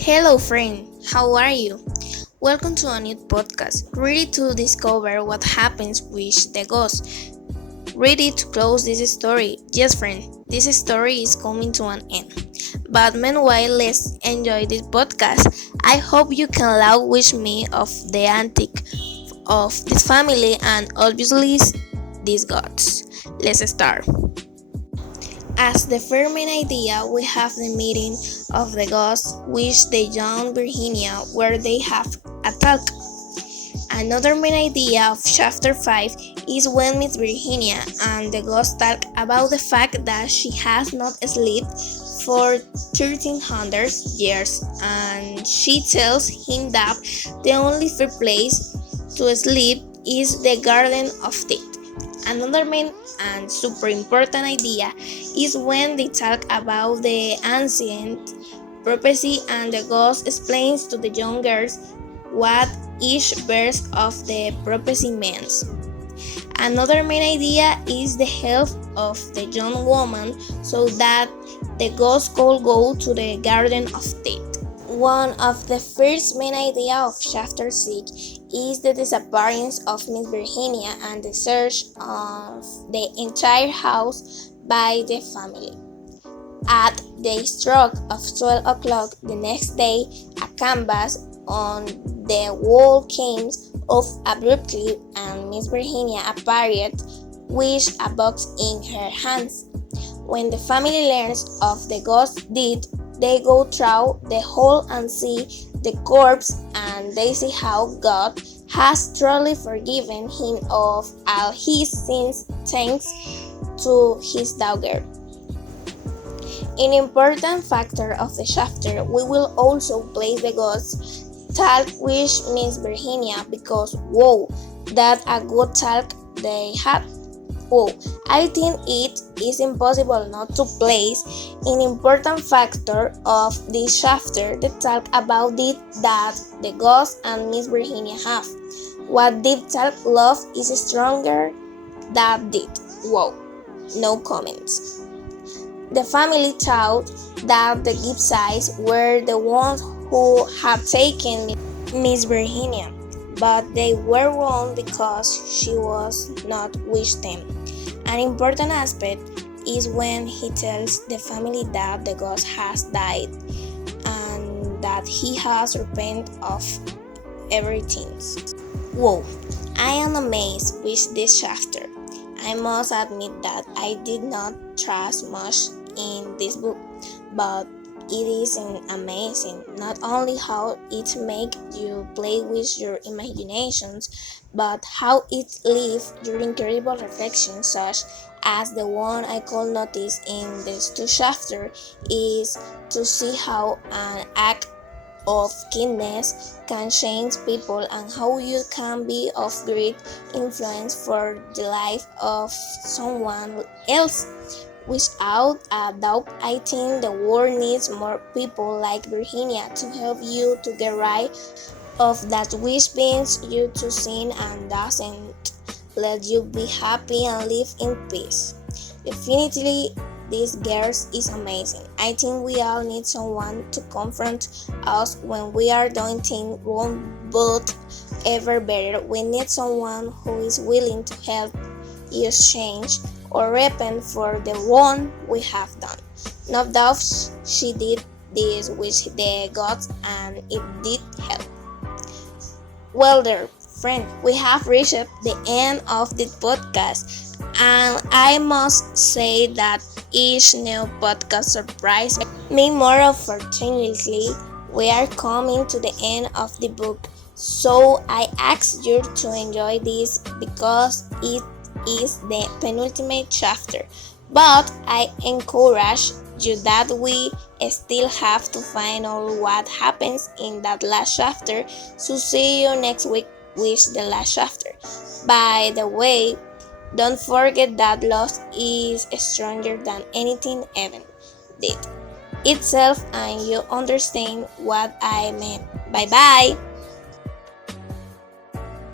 Hello, friend. How are you? Welcome to a new podcast. Ready to discover what happens with the ghost. Ready to close this story. Yes, friend. This story is coming to an end. But meanwhile, let's enjoy this podcast. I hope you can laugh with me of the antic of this family and obviously these gods. Let's start. As the first main idea, we have the meeting of the ghosts with the young Virginia, where they have a talk. Another main idea of chapter 5 is when Miss Virginia and the ghost talk about the fact that she has not slept for 1300 years, and she tells him that the only fair place to sleep is the Garden of Death. Another main and super important idea is when they talk about the ancient prophecy and the ghost explains to the young girls what each verse of the prophecy means. Another main idea is the help of the young woman so that the ghost could go to the Garden of Death. One of the first main ideas of chapter 6 is the disappearance of Miss Virginia and the search of the entire house by the family. At the stroke of 12 o'clock the next day, a canvas on the wall came off abruptly and Miss Virginia appeared with a box in her hands. When the family learns of the ghost deed, they go through the hole and see the corpse, and they see how God has truly forgiven him of all his sins thanks to his daughter. An important factor of the chapter, we will also place the ghost talk with Miss Virginia because wow, that a good talk they had. Oh, I think it is impossible not to place an important factor of this chapter the talk about it that the ghost and Miss Virginia have. What deep talk love is stronger than did. Wow, no comments. The family thought that the Gibsons were the ones who had taken Miss Virginia, but they were wrong because she was not with them. An important aspect is when he tells the family that the ghost has died and that he has repented of everything. Whoa, I am amazed with this chapter. I must admit that I did not trust much in this book, but it is amazing not only how it makes you play with your imaginations, but how it leaves your incredible reflections, such as the one I could notice in these two chapters is to see how an act of kindness can change people and how you can be of great influence for the life of someone else. Without a doubt, I think the world needs more people like Virginia to help you to get rid of that which brings you to sin and doesn't let you be happy and live in peace. Definitely, this girl is amazing. I think we all need someone to confront us when we are doing things wrong, but ever better, we need someone who is willing to help us change or repent for the wrong we have done. No doubt she did this with the gods and it did help. Well there, friend, we have reached the end of the podcast, and I must say that each new podcast surprised me more. Unfortunately, we are coming to the end of the book, so I ask you to enjoy this because it is the penultimate chapter. But I encourage you that we still have to find out what happens in that last chapter. So see you next week with the last chapter. By the way, don't forget that love is stronger than anything heaven did itself, and you understand what I mean. Bye bye.